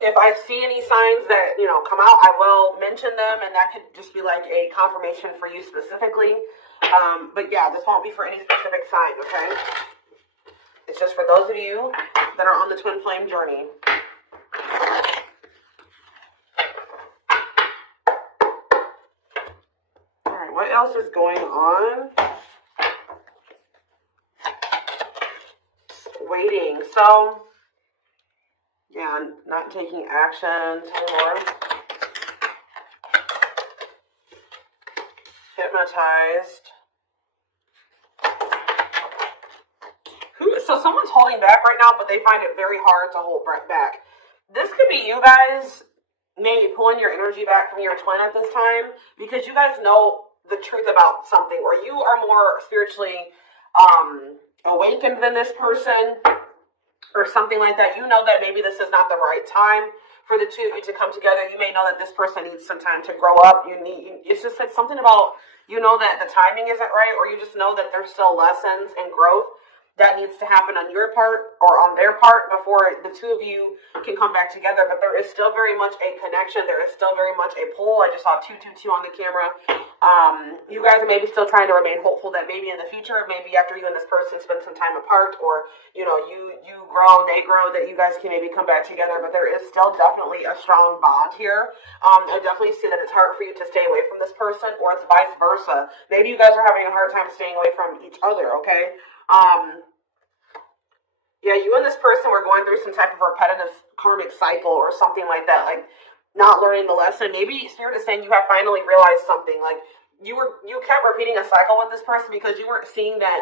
If I see any signs that, come out, I will mention them, and that could just be like a confirmation for you specifically. But yeah, this won't be for any specific sign, okay? It's just for those of you that are on the twin flame journey. All right, what else is going on? Waiting. So, yeah, not taking actions anymore. Hypnotized. So someone's holding back right now, but they find it very hard to hold back. This could be you guys maybe pulling your energy back from your twin at this time because you guys know the truth about something, or you are more spiritually awakened than this person or something like that. You know that maybe this is not the right time for the two of you to come together. You may know that this person needs some time to grow up. It's just like something about, that the timing isn't right, or you just know that there's still lessons and growth that needs to happen on your part or on their part before the two of you can come back together. But there is still very much a connection. There is still very much a pull. I just saw 222 on the camera. You guys are maybe still trying to remain hopeful that maybe in the future, maybe after you and this person spend some time apart, or you grow, they grow, that you guys can maybe come back together. But there is still definitely a strong bond here. I definitely see that it's hard for you to stay away from this person, or it's vice versa. Maybe you guys are having a hard time staying away from each other, okay? Yeah, you and this person were going through some type of repetitive karmic cycle or something like that, like not learning the lesson. Maybe Spirit is saying you have finally realized something. Like you kept repeating a cycle with this person because you weren't seeing that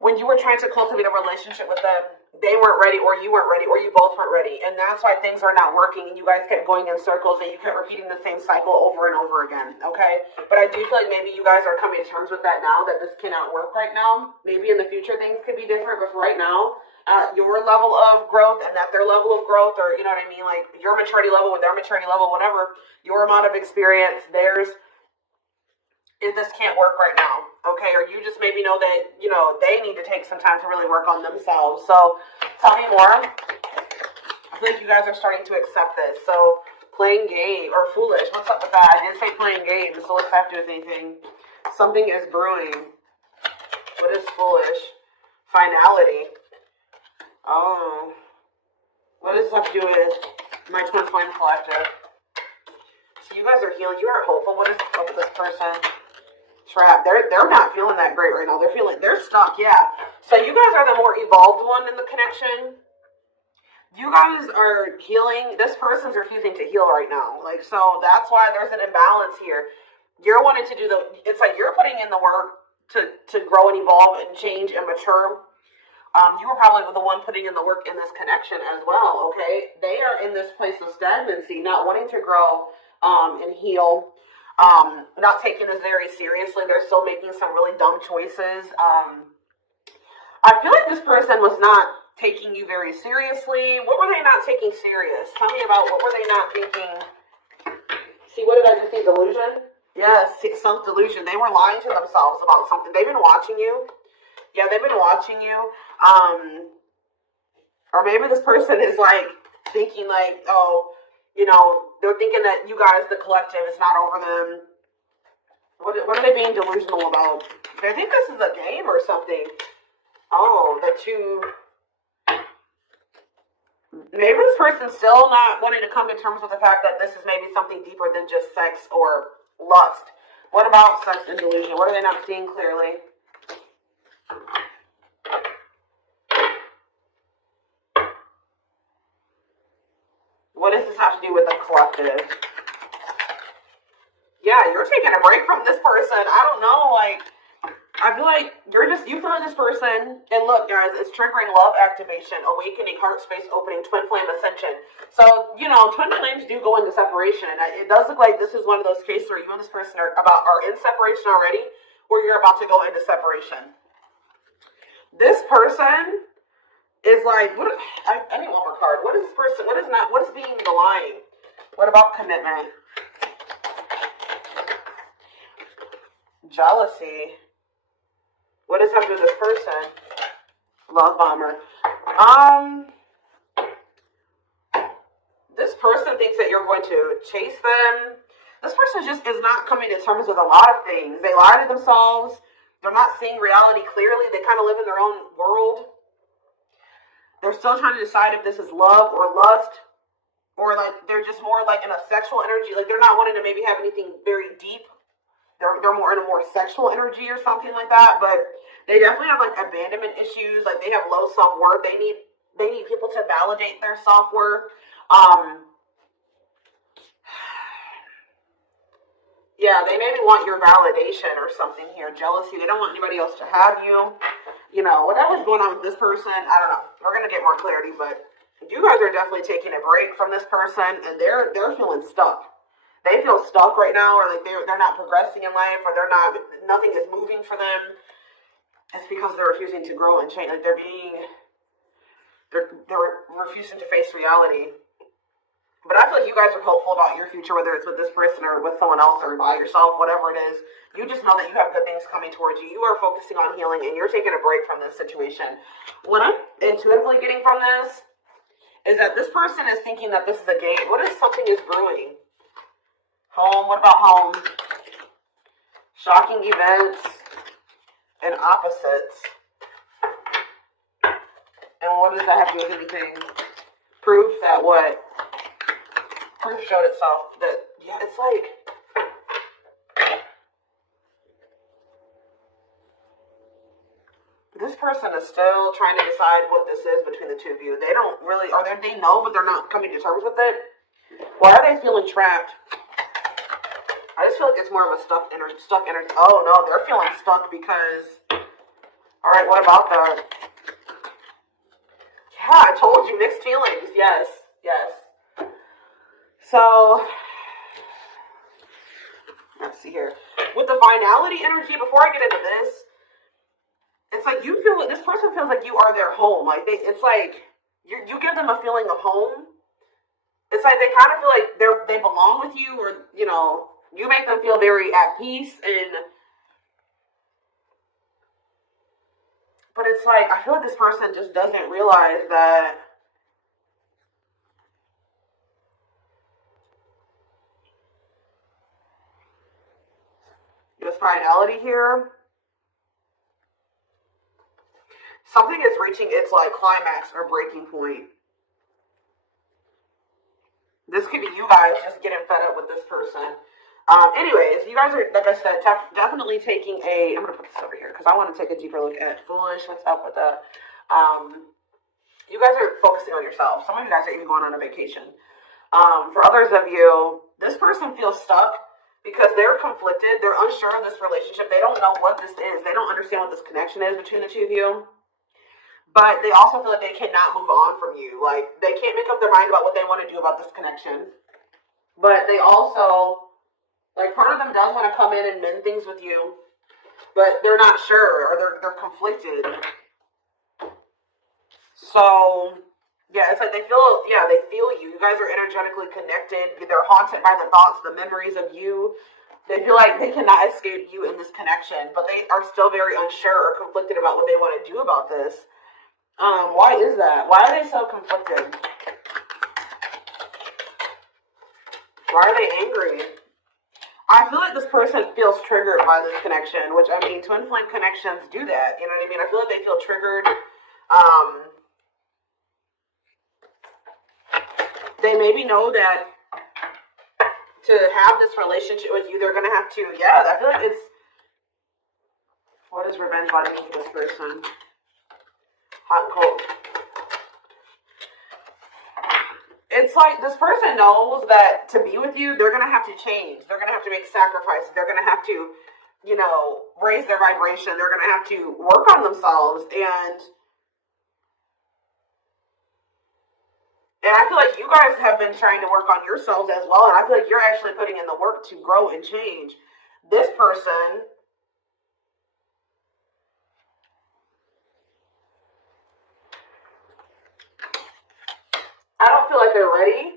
when you were trying to cultivate a relationship with them, they weren't ready, or you weren't ready, or you both weren't ready. And that's why things are not working, and you guys kept going in circles, and you kept repeating the same cycle over and over again, okay? But I do feel like maybe you guys are coming to terms with that now, that this cannot work right now. Maybe in the future things could be different, but for right now, your level of growth and at their level of growth, or, you know what I mean, like your maturity level with their maturity level, whatever, your amount of experience, theirs, this can't work right now, okay? Or you just maybe know that, they need to take some time to really work on themselves. So tell me more. I feel like you guys are starting to accept this. So playing game, or foolish, what's up with that? I didn't say playing games, so what's that have to do with anything? Something is brewing. What is foolish? Finality. Oh. What does this have to do with my twin flame collective? So you guys are healing. You are hopeful. What is up with this person? Trap. They're not feeling that great right now. They're stuck, yeah. So you guys are the more evolved one in the connection. You guys are healing. This person's refusing to heal right now. Like, so that's why there's an imbalance here. You're wanting to do it's like you're putting in the work to grow and evolve and change and mature. You were probably the one putting in the work in this connection as well, okay? They are in this place of stagnancy, not wanting to grow and heal. Not taking this very seriously. They're still making some really dumb choices. I feel like this person was not taking you very seriously. What were they not taking serious? Tell me about what were they not thinking? See, what did I just see? Delusion? Yes, self-delusion. They were lying to themselves about something. They've been watching you. Yeah, they've been watching you. Or maybe this person is like thinking like, oh, they're thinking that you guys, the collective, is not over them. What are they being delusional about? They think this is a game or something. Oh, maybe this person's still not wanting to come to terms with the fact that this is maybe something deeper than just sex or lust. What about sex and delusion? What are they not seeing clearly? What does this have to do with the collective? Yeah, you're taking a break from this person. I don't know, like, I feel like you feel this person, and look, guys, it's triggering love activation, awakening, heart space opening, twin flame ascension. So, twin flames do go into separation, and it does look like this is one of those cases where you and this person are in separation already, or you're about to go into separation. This person is like, I need one more card. What is this person, what is being the lying? What about commitment? Jealousy. What does that have to do with this person? Love bomber. This person thinks that you're going to chase them. This person just is not coming to terms with a lot of things. They lie to themselves. They're not seeing reality clearly. They kind of live in their own world. They're still trying to decide if this is love or lust, or like they're just more like in a sexual energy. Like they're not wanting to maybe have anything very deep. They're more in a more sexual energy or something like that. But they definitely have like abandonment issues. Like they have low self-worth. They need people to validate their self-worth. Yeah, they maybe want your validation or something here. Jealousy. They don't want anybody else to have you. You know, whatever's going on with this person, I don't know. We're going to get more clarity, but you guys are definitely taking a break from this person, and they're feeling stuck. They feel stuck right now, or like they're not progressing in life, or nothing is moving for them. It's because they're refusing to grow and change. Like they're refusing to face reality. But I feel like you guys are hopeful about your future, whether it's with this person or with someone else or by yourself, whatever it is. You just know that you have good things coming towards you. You are focusing on healing, and you're taking a break from this situation. What I'm intuitively getting from this is that this person is thinking that this is a game. What if something is brewing? Home. What about home? Shocking events and opposites. And what does that have to do with anything? Proof that what? Proof showed itself that, yeah, it's like, this person is still trying to decide what this is between the two of you. They don't really, they know, but they're not coming to terms with it. Why are they feeling trapped? I just feel like it's more of a stuck energy. Oh no, they're feeling stuck because, all right, what about that? Yeah, I told you, mixed feelings. Yes. So, let's see here. With the finality energy, before I get into this, it's like you feel, this person feels like you are their home. Like it's like you give them a feeling of home. It's like they kind of feel like they belong with you, or you know, you make them feel very at peace. But it's like I feel like this person just doesn't realize that. This finality here, something is reaching its like climax or breaking point. This could be you guys just getting fed up with this person. Anyways, you guys are, like I said, definitely taking I'm going to put this over here because I want to take a deeper look at foolish. What's up with that? You guys are focusing on yourself. Some of you guys are even going on a vacation. For others of you, this person feels stuck because they're conflicted. They're unsure of this relationship. They don't know what this is. They don't understand what this connection is between the two of you. But they also feel like they cannot move on from you. Like, they can't make up their mind about what they want to do about this connection. But they also, like, part of them does want to come in and mend things with you. But they're not sure, or they're conflicted. So, yeah, it's like they feel you. You guys are energetically connected. They're haunted by the thoughts, the memories of you. They feel like they cannot escape you in this connection, but they are still very unsure or conflicted about what they want to do about this. Why is that? Why are they so conflicted? Why are they angry? I feel like this person feels triggered by this connection, which, I mean, twin flame connections do that. You know what I mean? I feel like they feel triggered. They maybe know that to have this relationship with you, they're going to have to, I feel like it's, what is revenge like for this person? Hot and cold. It's like this person knows that to be with you, they're going to have to change. They're going to have to make sacrifices. They're going to have to, you know, raise their vibration. They're going to have to work on themselves. And I feel like you guys have been trying to work on yourselves as well. And I feel like you're actually putting in the work to grow and change. This person, I don't feel like they're ready.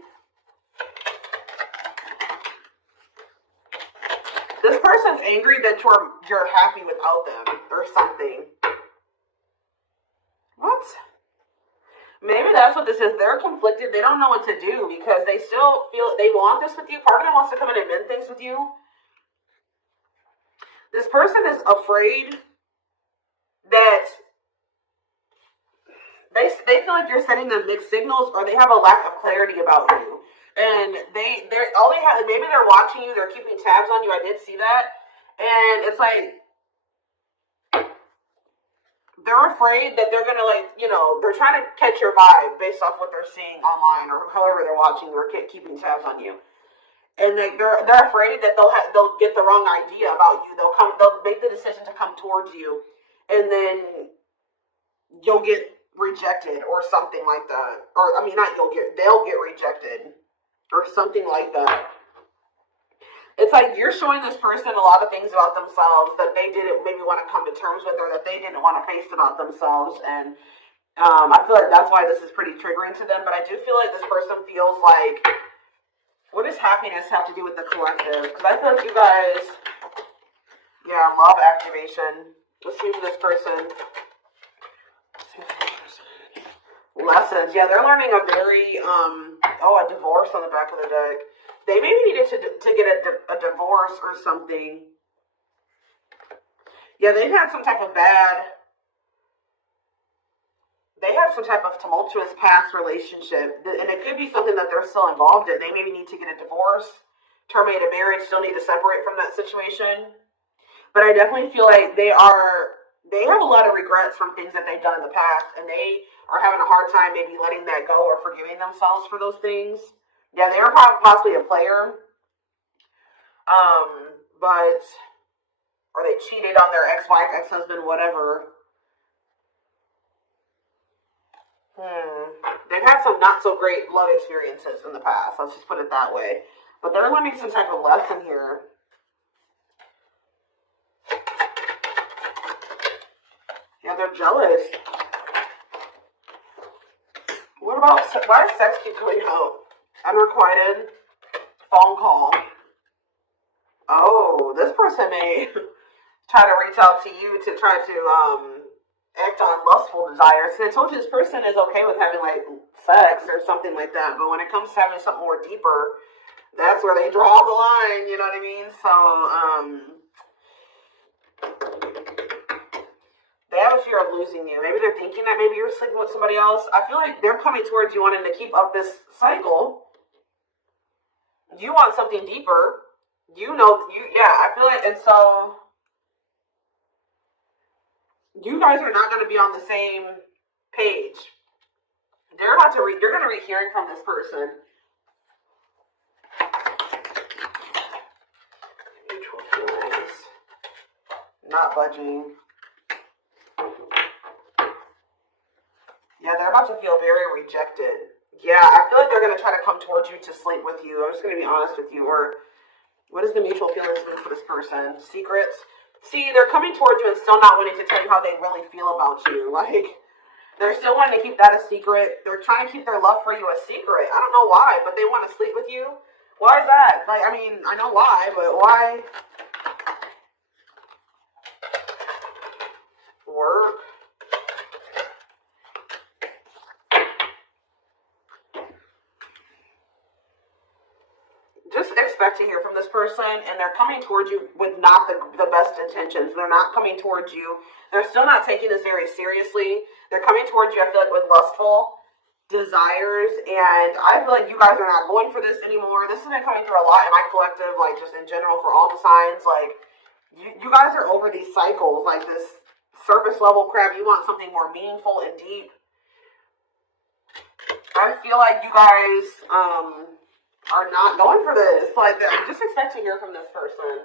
This person's angry that you're happy without them or something. What? Maybe that's what this is. They're conflicted. They don't know what to do because they still feel they want this with you. Part of them wants to come in and mend things with you. This person is afraid that they feel like you're sending them mixed signals, or they have a lack of clarity about you. And they're all they have. Maybe they're watching you. They're keeping tabs on you. I did see that, and it's like they're afraid that they're gonna, like, they're trying to catch your vibe based off what they're seeing online or however they're watching or keeping tabs on you. And they're afraid that they'll get the wrong idea about you. They'll make the decision to come towards you, and then you'll get rejected or something like that. Or I mean, they'll get rejected or something like that. It's like you're showing this person a lot of things about themselves that they didn't maybe want to come to terms with, or that they didn't want to face about themselves. And I feel like that's why this is pretty triggering to them. But I do feel like this person feels like, what does happiness have to do with the collective? Because I feel like you guys, love activation. Let's see for this person. Lessons. Yeah, they're learning a very, a divorce on the back of the deck. They maybe needed to get a divorce or something. Yeah, they had some type of tumultuous past relationship. And it could be something that they're still involved in. They maybe need to get a divorce, terminate a marriage, still need to separate from that situation. But I definitely feel like they have a lot of regrets from things that they've done in the past, and they are having a hard time maybe letting that go or forgiving themselves for those things. Yeah, they were possibly a player, or they cheated on their ex-wife, ex-husband, whatever. They've had some not so great love experiences in the past. Let's just put it that way. But they're learning some type of lesson here. Yeah, they're jealous. Why does sex keep coming out? Unrequited phone call. Oh, this person may try to reach out to you to try to act on lustful desires. So I told you this person is okay with having like sex or something like that, but when it comes to having something more deeper, that's where they draw the line. You know what I mean? So they have a fear of losing you. Maybe they're thinking that maybe you're sleeping with somebody else. I feel like they're coming towards you wanting to keep up this cycle. You want something deeper. I feel like, and so you guys are not going to be on the same page. You're going to be hearing from this person. Mutual feelings. Not budging. Yeah, they're about to feel very rejected. Yeah, I feel like they're going to try to come towards you to sleep with you. I'm just going to be honest with you. Or what is the mutual feelings mean for this person? Secrets? See, they're coming towards you and still not wanting to tell you how they really feel about you. Like, they're still wanting to keep that a secret. They're trying to keep their love for you a secret. I don't know why, but they want to sleep with you. Why is that? Like, I mean, I know why, but why? Work. Just expect to hear from this person, and they're coming towards you with not the best intentions. They're not coming towards you. They're still not taking this very seriously. They're coming towards you, I feel like, with lustful desires, and I feel like you guys are not going for this anymore. This has been coming through a lot in my collective, like, just in general for all the signs. Like, you guys are over these cycles, like this surface level crap. You want something more meaningful and deep. I feel like you guys, are not going for this. Like, just expect to hear from this person.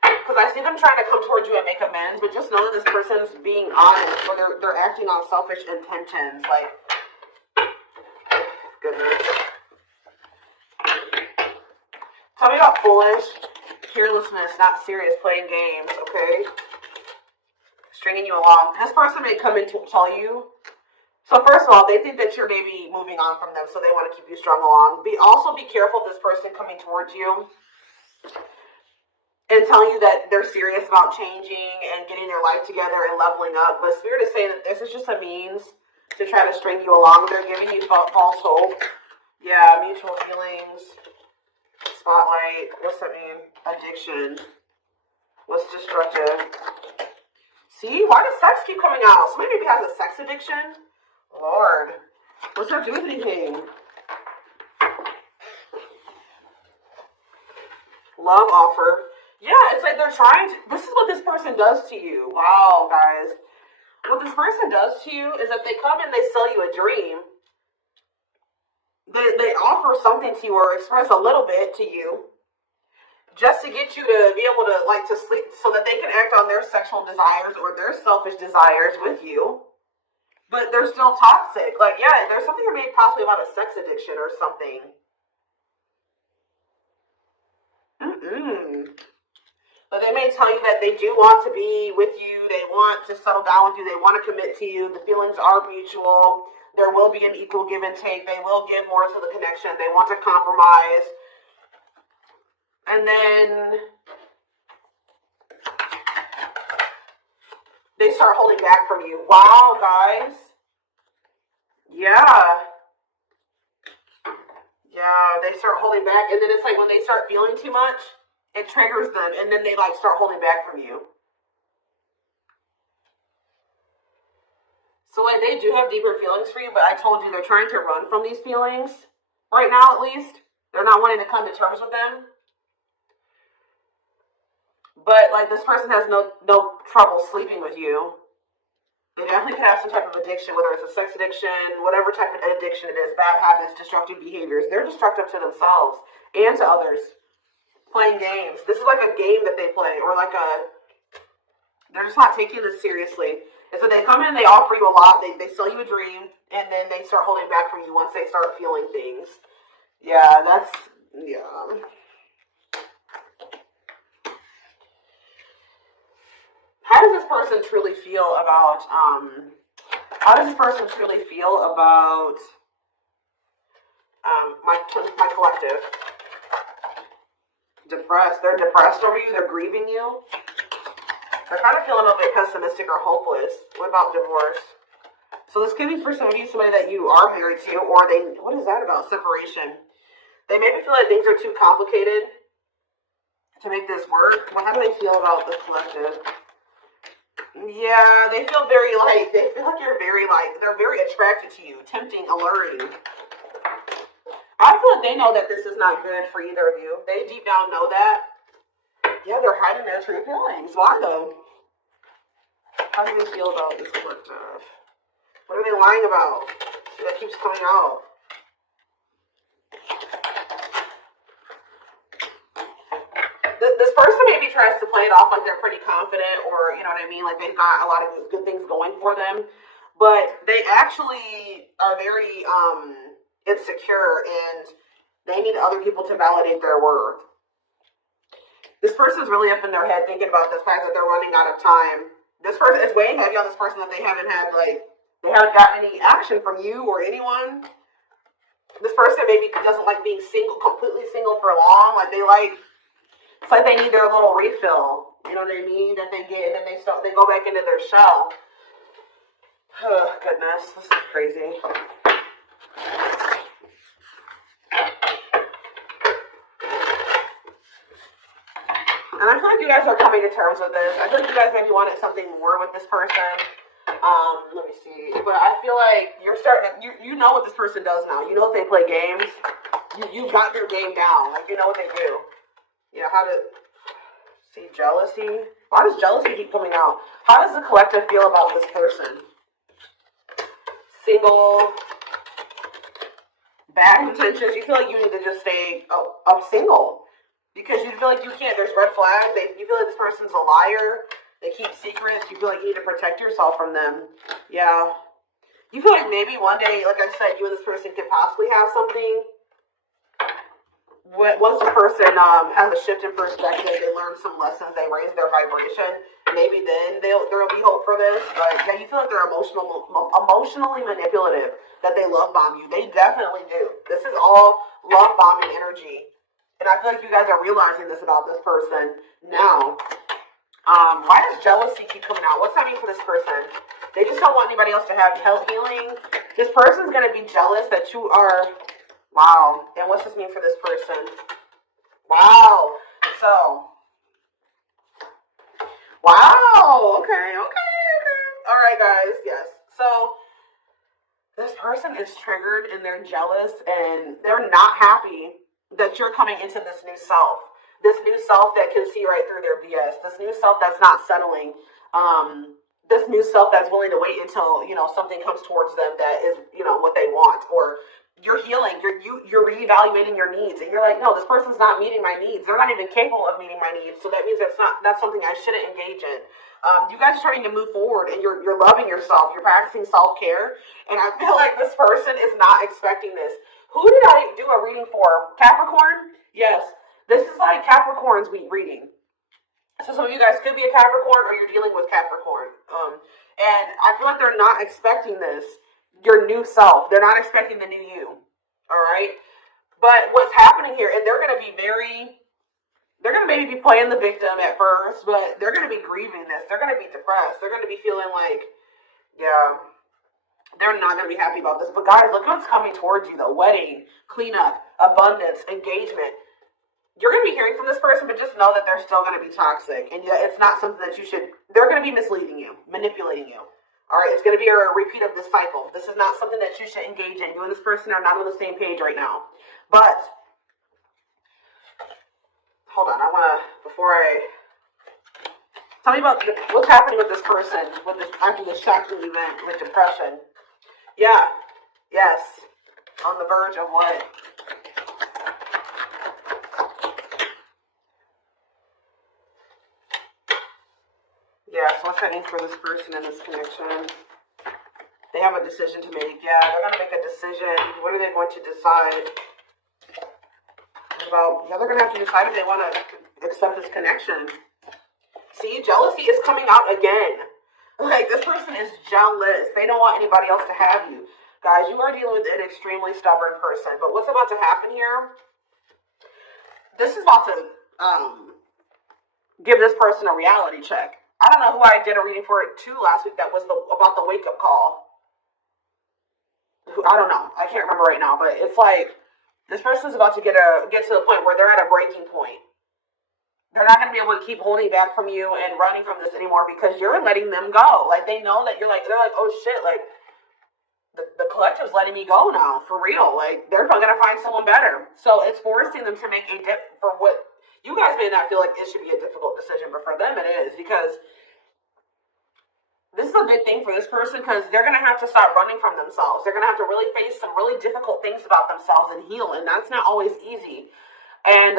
Because I see them trying to come towards you and make amends, but just know that this person's being honest, or they're acting on selfish intentions. Like, goodness. Tell me about foolish, carelessness, not serious, playing games, okay? Stringing you along. This person may come in to tell you. So first of all, they think that you're maybe moving on from them, so they want to keep you strung along. Also be careful of this person coming towards you and telling you that they're serious about changing and getting their life together and leveling up. But Spirit is saying that this is just a means to try to string you along. They're giving you false hope. Yeah, mutual feelings. Spotlight. What's that mean? Addiction. What's destructive? See? Why does sex keep coming out? Somebody maybe has a sex addiction? Lord. What's that do with anything? Love offer. Yeah, it's like they're trying to... This is what this person does to you. Wow, guys. What this person does to you is that they come and they sell you a dream. They offer something to you or express a little bit to you just to get you to be able to, like, to sleep so that they can act on their sexual desires or their selfish desires with you. But they're still toxic. Like, yeah, there's something maybe possibly about a sex addiction or something. But they may tell you that they do want to be with you. They want to settle down with you. They want to commit to you. The feelings are mutual. There will be an equal give and take. They will give more to the connection. They want to compromise. And then they start holding back from you. Wow, guys. Yeah. Yeah, they start holding back. And then it's like when they start feeling too much, it triggers them. And then they like start holding back from you. So like they do have deeper feelings for you, but I told you they're trying to run from these feelings. Right now, at least. They're not wanting to come to terms with them. But like this person has no trouble sleeping with you. They definitely could have some type of addiction, whether it's a sex addiction, whatever type of addiction it is, bad habits, destructive behaviors. They're destructive to themselves and to others. Playing games. This is like a game that they play, or like they're just not taking this seriously. And so they come in, they offer you a lot, they sell you a dream, and then they start holding back from you once they start feeling things. Yeah, yeah. How does this person truly feel about, my collective? Depressed. They're depressed over you. They're grieving you. They're kind of feeling a little bit pessimistic or hopeless. What about divorce? So this could be for some of you, somebody that you are married to, or what is that about? Separation. They maybe feel like things are too complicated to make this work. Well, how do they feel about the collective? Yeah, they feel like you're they're very attracted to you, tempting, alluring. I feel like they know that this is not good for either of you. They deep down know that. Yeah, they're hiding their true feelings. Why though? How do they feel about this collective? What are they lying about? That keeps coming out. This person maybe tries to play it off like they're pretty confident, or you know what I mean, like they've got a lot of good things going for them, but they actually are very insecure, and they need other people to validate their worth. This person's really up in their head thinking about the fact that they're running out of time. This person is weighing heavy on this person that they haven't gotten any action from you or anyone. This person maybe doesn't like being single, completely single for long. It's like they need their little refill, you know what I mean, that they get, and then they go back into their shell. Oh, goodness, this is crazy. And I feel like you guys are coming to terms with this. I feel like you guys maybe wanted something more with this person. Let me see. But I feel like you're starting to, you know what this person does now. You know if they play games. You've got your game down. Like, you know what they do. Yeah, see jealousy? Why does jealousy keep coming out? How does the collective feel about this person? Single, bad intentions. You feel like you need to just stay single because you feel like you can't. There's red flags. You feel like this person's a liar. They keep secrets. You feel like you need to protect yourself from them. Yeah. You feel like maybe one day, like I said, you and this person could possibly have something. Once a person has a shift in perspective, they learn some lessons, they raise their vibration, maybe then there'll be hope for this. But yeah, you feel like they're emotionally manipulative, that they love bomb you. They definitely do. This is all love bombing energy. And I feel like you guys are realizing this about this person now. Why does jealousy keep coming out? What's that mean for this person? They just don't want anybody else to have health healing. This person's going to be jealous that you are, wow. And what's this mean for this person? Wow. So, wow. Okay. All right, guys. Yes. So, this person is triggered and they're jealous and they're not happy that you're coming into this new self. This new self that can see right through their BS. This new self that's not settling. This new self that's willing to wait until, something comes towards them that is, what they want. Or you're healing. You're reevaluating your needs. And you're like, no, this person's not meeting my needs. They're not even capable of meeting my needs. So that means that's something I shouldn't engage in. You guys are starting to move forward and you're loving yourself. You're practicing self-care. And I feel like this person is not expecting this. Who did I do a reading for? Capricorn? Yes. This is like Capricorn's reading. So some of you guys could be a Capricorn or you're dealing with Capricorn. And I feel like they're not expecting this. Your new self. They're not expecting the new you. All right? But what's happening here, and they're going to be they're going to maybe be playing the victim at first, but they're going to be grieving this. They're going to be depressed. They're going to be feeling like, yeah, they're not going to be happy about this. But guys, look what's coming towards you, though. Wedding, cleanup, abundance, engagement. You're going to be hearing from this person, but just know that they're still going to be toxic. And it's not something that they're going to be misleading you, manipulating you. All right, it's going to be a repeat of this cycle. This is not something that you should engage in. You and this person are not on the same page right now. But, hold on, tell me about what's happening with this person after this shocking event with depression. Yeah, yes, on the verge of what? Yeah, so what's that mean for this person in this connection? They have a decision to make. Yeah, they're going to make a decision. What are they going to decide about? Yeah, they're going to have to decide if they want to accept this connection. See, jealousy is coming out again. Like, this person is jealous. They don't want anybody else to have you. Guys, you are dealing with an extremely stubborn person. But what's about to happen here? This is about to give this person a reality check. I don't know who I did a reading for it too last week that was about the wake-up call. I don't know. I can't remember right now. But it's like this person's about to get to the point where they're at a breaking point. They're not going to be able to keep holding back from you and running from this anymore because you're letting them go. Like, they know that they're like, oh shit, like, the collective's letting me go now, for real. Like, they're going to find someone better. So it's forcing them to make a dip for what you guys may not feel like it should be a difficult decision, but for them it is, because this is a big thing for this person because they're going to have to stop running from themselves. They're going to have to really face some really difficult things about themselves and heal, and that's not always easy. And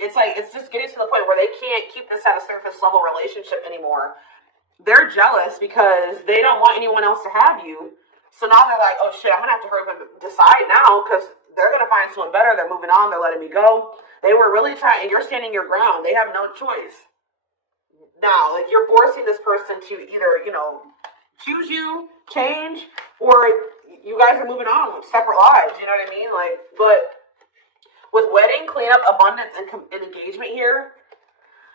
it's just getting to the point where they can't keep this at a surface level relationship anymore. They're jealous because they don't want anyone else to have you. So now they're like, oh shit, I'm going to have to hurry up and decide now because they're going to find someone better. They're moving on. They're letting me go. They were really trying, and you're standing your ground. They have no choice. Now, like, you're forcing this person to either, choose you, change, or you guys are moving on with separate lives. You know what I mean? Like, but with wedding, cleanup, abundance, and engagement here,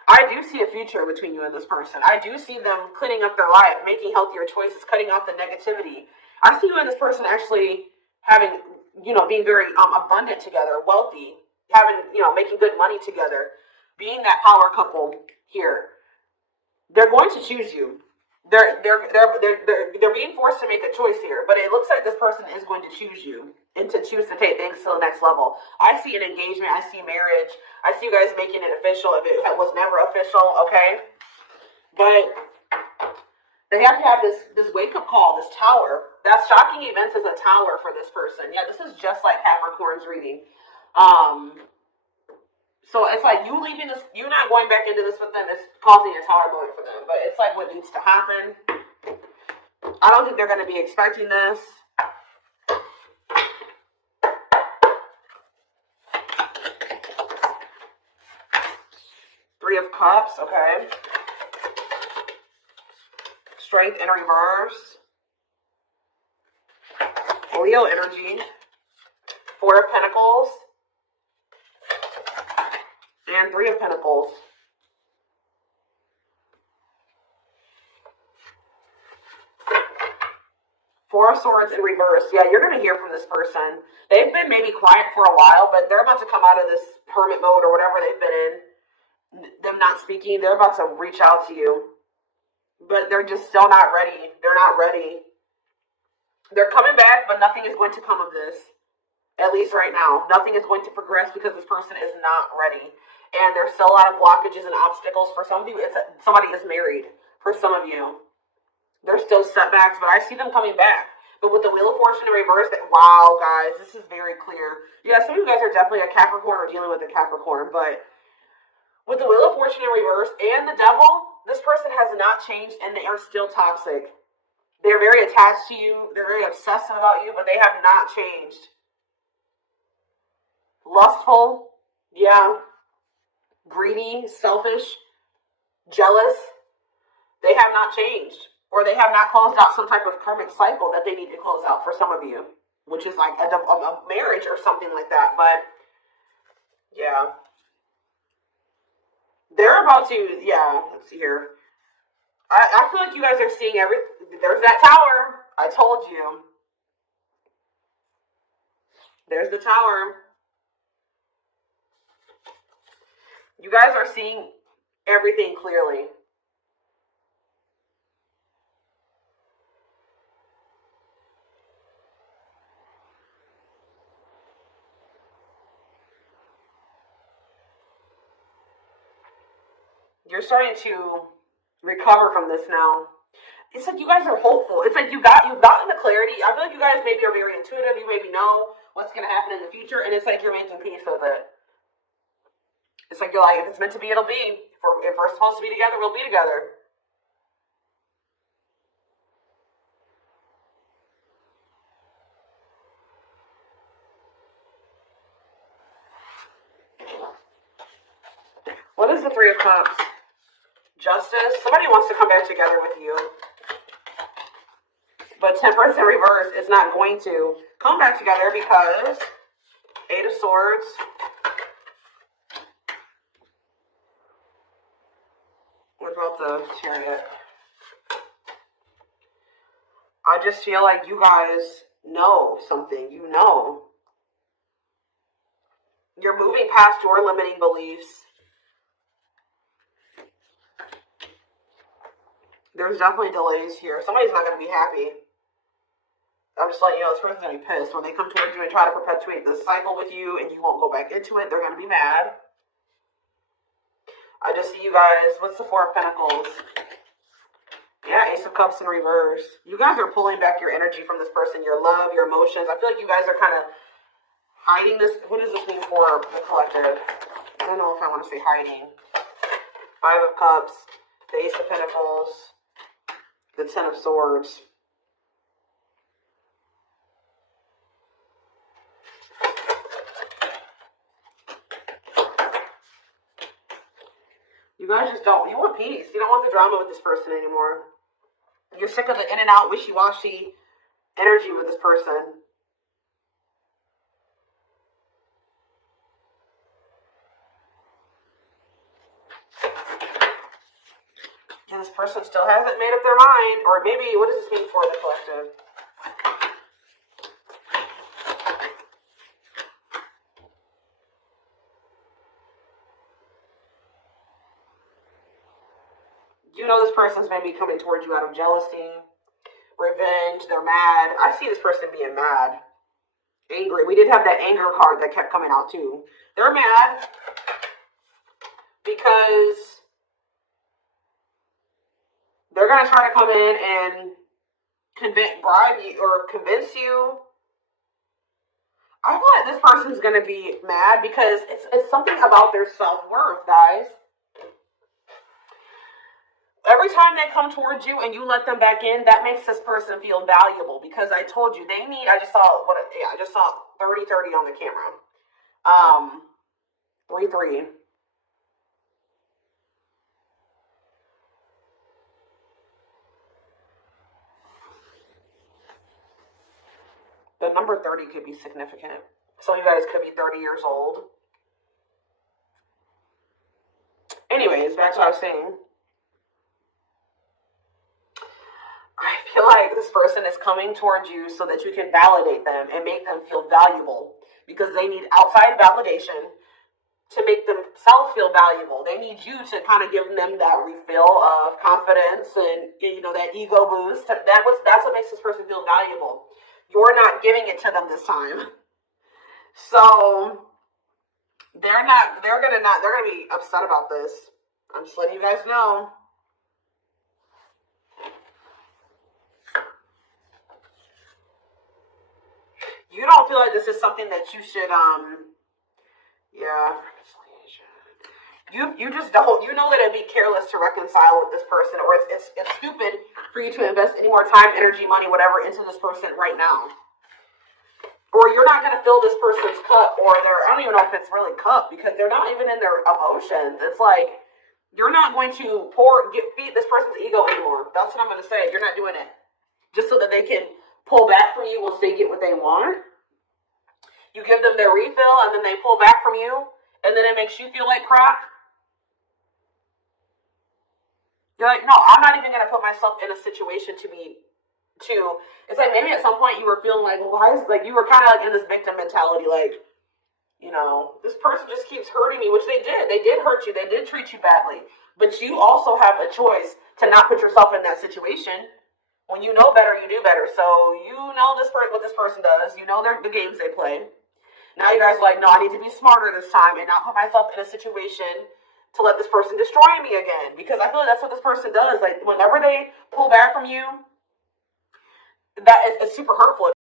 I do see a future between you and this person. I do see them cleaning up their life, making healthier choices, cutting off the negativity. I see you and this person actually having, being very abundant together, wealthy, having, making good money together, being that power couple here. They're going to choose you. They're being forced to make a choice here, but it looks like this person is going to choose you and to choose to take things to the next level. I see an engagement. I see marriage. I see you guys making it official if it was never official, okay? But they have to have this wake-up call, this tower. That shocking events is a tower for this person. Yeah, this is just like Capricorn's reading. So it's like you leaving this, you not going back into this with them is causing a tower moment for them. But it's like what needs to happen. I don't think they're going to be expecting this. Three of Cups, okay. Strength in reverse. Leo energy. Four of Pentacles. And Three of Pentacles. Four of Swords in reverse. Yeah, you're going to hear from this person. They've been maybe quiet for a while, but they're about to come out of this hermit mode or whatever they've been in. Them not speaking, they're about to reach out to you. But they're just still not ready. They're not ready. They're coming back, but nothing is going to come of this. At least right now. Nothing is going to progress because this person is not ready. And there's still a lot of blockages and obstacles. For some of you, somebody is married. For some of you, there's still setbacks, but I see them coming back. But with the Wheel of Fortune in reverse, wow, guys, this is very clear. Yeah, some of you guys are definitely a Capricorn or dealing with a Capricorn, but with the Wheel of Fortune in reverse and the Devil, this person has not changed and they are still toxic. They're very attached to you. They're very obsessive about you, but they have not changed. Lustful, yeah. Greedy, selfish, jealous. They have not changed. Or they have not closed out some type of karmic cycle that they need to close out for some of you. Which is like a marriage or something like that. But, yeah. They're about to, yeah, let's see here. I feel like you guys are seeing everything. There's that tower. I told you. There's the tower. You guys are seeing everything clearly. You're starting to recover from this now. It's like you guys are hopeful. It's like you've gotten the clarity. I feel like you guys maybe are very intuitive. You maybe know what's going to happen in the future, and it's like you're making peace with it. It's like you're like, if it's meant to be, it'll be. If we're supposed to be together, we'll be together. What is the Three of Cups? Justice. Somebody wants to come back together with you. But Temperance in reverse is not going to come back together because Eight of Swords. What about the Chariot? I just feel like you guys know something. You know. You're moving past your limiting beliefs. There's definitely delays here. Somebody's not going to be happy. I'm just letting you know this person's going to be pissed. When they come towards you and try to perpetuate this cycle with you and you won't go back into it, they're going to be mad. I just see you guys. What's the Four of Pentacles? Yeah, Ace of Cups in reverse. You guys are pulling back your energy from this person, your love, your emotions. I feel like you guys are kind of hiding this. What does this mean for the collective? I don't know if I want to say hiding. Five of Cups, the Ace of Pentacles, the Ten of Swords. You guys just don't. You want peace. You don't want the drama with this person anymore. You're sick of the in and out, wishy-washy energy with this person. And this person still hasn't made up their mind. Or maybe, what does this mean for the collective? You know this person's maybe coming towards you out of jealousy, revenge, they're mad. I see this person being mad. Angry. We did have that anger card that kept coming out too. They're mad because they're going to try to come in and bribe you or convince you. I feel like this person's going to be mad because it's something about their self-worth, guys. Every time they come towards you and you let them back in, that makes this person feel valuable because I told you they need, I just saw 30-30 on the camera. 3-3. The number 30 could be significant. Some of you guys could be 30 years old. Anyways, back to what I was saying. I feel like this this person is coming towards you so that you can validate them and make them feel valuable, because they need outside validation to make themselves feel valuable. They need you to kind of give them that refill of confidence and, you know, that ego boost. That's what makes this person feel valuable. You're not giving it to them this time. So they're gonna be upset about this. I'm just letting you guys know. You don't feel like this is something that you should, yeah. You just don't. You know that it'd be careless to reconcile with this person, or it's stupid for you to invest any more time, energy, money, whatever, into this person right now. Or you're not going to fill this person's cup, or I don't even know if it's really cup, because they're not even in their emotions. It's like, you're not going to feed this person's ego anymore. That's what I'm going to say. You're not doing it just so that they can pull back from you once they get what they want. You give them their refill, and then they pull back from you, and then it makes you feel like crap. You're like, no, I'm not even going to put myself in a situation it's like maybe at some point you were feeling like, why is, like, you were kind of like in this victim mentality, like, you know, this person just keeps hurting me, which they did. They did hurt you. They did treat you badly. But you also have a choice to not put yourself in that situation. When you know better, you do better. So you know what this person does. You know the games they play. Now you guys are like, no, I need to be smarter this time and not put myself in a situation to let this person destroy me again. Because I feel like that's what this person does. Like, whenever they pull back from you, that is super hurtful.